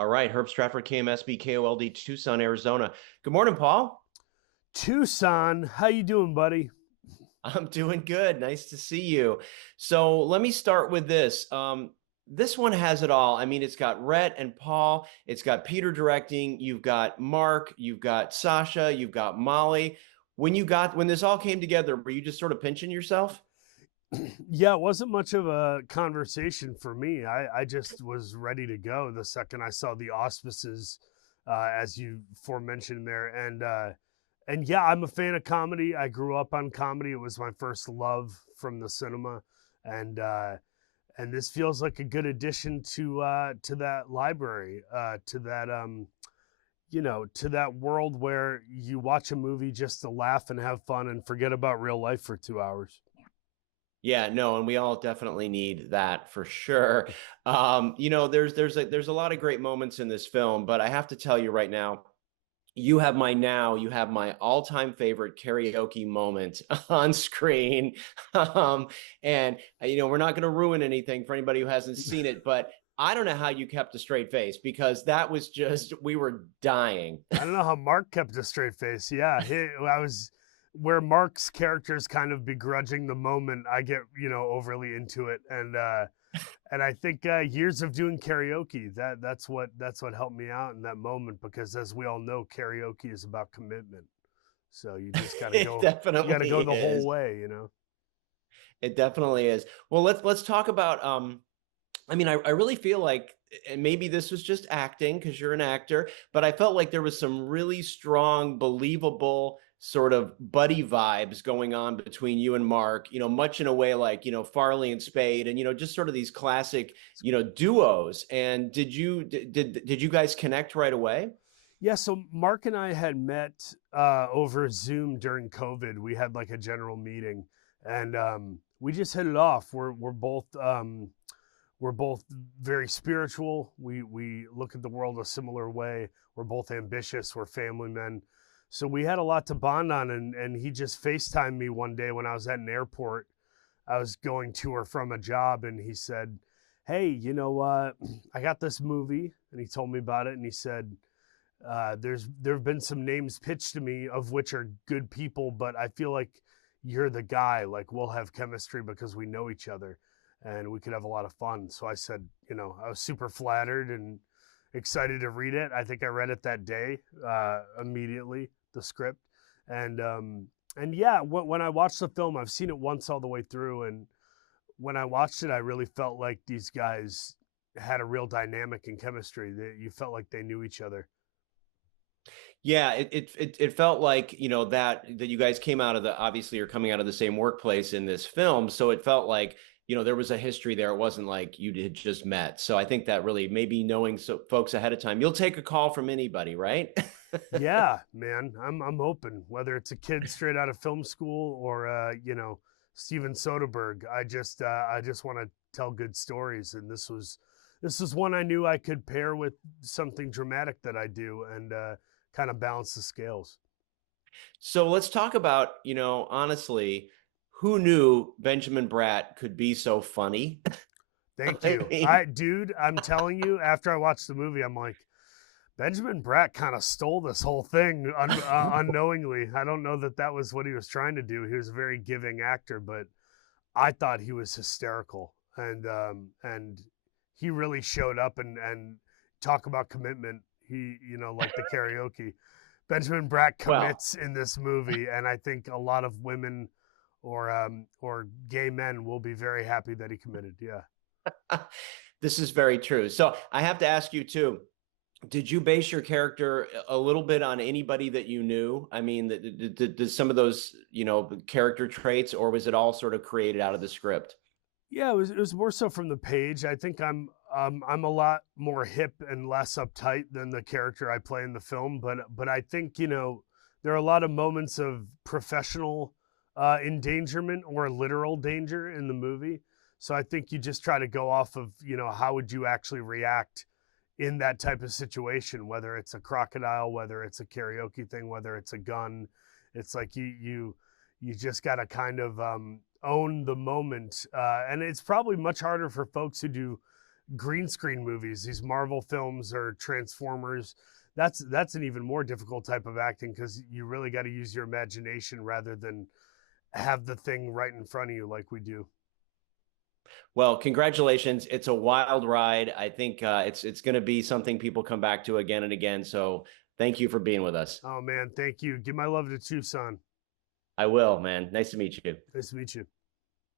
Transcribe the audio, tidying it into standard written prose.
All right, Herb Stratford, KMSB, KOLD, Tucson, Arizona. Good morning, Paul. Tucson, how you doing, buddy? I'm doing good. Nice to see you. So let me start with this. This one has it all. I mean, it's got Rhett and Paul. It's got Peter directing. You've got Mark. You've got Sasha. You've got Molly. When this all came together, were you just sort of pinching yourself? Yeah, it wasn't much of a conversation for me. I just was ready to go the second I saw the auspices, as you forementioned there, and yeah, I'm a fan of comedy. I grew up on comedy. It was my first love from the cinema, and uh, and this feels like a good addition to that library, to that to that world where you watch a movie just to laugh and have fun and forget about real life for 2 hours. Yeah, no, and we all definitely need that for sure. There's a lot of great moments in this film, but I have to tell you right now, you have my all-time favorite karaoke moment on screen. Um, and we're not going to ruin anything for anybody who hasn't seen it, but I don't know how you kept a straight face because that was just we were dying. I don't know how Mark kept a straight face. Yeah, I was where Mark's character is kind of begrudging the moment. I get overly into it, and I think years of doing karaoke that's what helped me out in that moment because as we all know, karaoke is about commitment. So It you got to go definitely the whole is. way. It definitely is. Well, let's talk about I mean, I really feel like, and maybe this was just acting because you're an actor, but I felt like there was some really strong, believable sort of buddy vibes going on between you and Mark, much in a way like, Farley and Spade and, just sort of these classic, duos. And did you guys connect right away? Yeah, so Mark and I had met over Zoom during COVID. We had like a general meeting, and we just hit it off. We're both very spiritual. We look at the world a similar way. We're both ambitious. We're family men, so we had a lot to bond on. And he just FaceTimed me one day when I was at an airport. I was going to or from a job, and he said, "Hey, I got this movie," and he told me about it, and he said there have been some names pitched to me of which are good people, but I feel like you're the guy. Like we'll have chemistry because we know each other, and we could have a lot of fun. So I said, I was super flattered and excited to read it. I think I read it that day immediately, the script, and yeah, when I watched the film, I've seen it once all the way through, and when I watched it, I really felt like these guys had a real dynamic and chemistry. That you felt like they knew each other. Yeah, it felt like, that you guys came out of the obviously you're coming out of the same workplace in this film. So it felt like, there was a history there. It wasn't like you had just met. So I think that really maybe knowing folks ahead of time, you'll take a call from anybody, right? Yeah, man, I'm open. Whether it's a kid straight out of film school or Steven Soderbergh, I just want to tell good stories, and this was one I knew I could pair with something dramatic that I do, and kind of balance the scales. So let's talk about, honestly, who knew Benjamin Bratt could be so funny? Thank I you, mean, dude. I'm telling you, after I watched the movie, I'm like, Benjamin Bratt kind of stole this whole thing unknowingly. I don't know that was what he was trying to do. He was a very giving actor, but I thought he was hysterical, and he really showed up and talk about commitment. He, like the karaoke, Benjamin Bratt well, commits in this movie, and I think a lot of women or gay men will be very happy that he committed. Yeah. this is very true. So I have to ask you too. Did you base your character a little bit on anybody that you knew? I mean, did some of those, character traits, or was it all sort of created out of the script? Yeah, it was more so from the page. I think I'm a lot more hip and less uptight than the character I play in the film, but I think there are a lot of moments of professional endangerment or literal danger in the movie. So I think you just try to go off of how would you actually react in that type of situation, whether it's a crocodile, whether it's a karaoke thing, whether it's a gun. It's like you just got to kind of own the moment, and it's probably much harder for folks who do green screen movies, these Marvel films or Transformers, that's an even more difficult type of acting because you really got to use your imagination rather than have the thing right in front of you like we do. Well, congratulations. It's a wild ride. I think it's going to be something people come back to again and again. So thank you for being with us. Oh man, thank you. Give my love to Tucson. I will, man. Nice to meet you. Nice to meet you.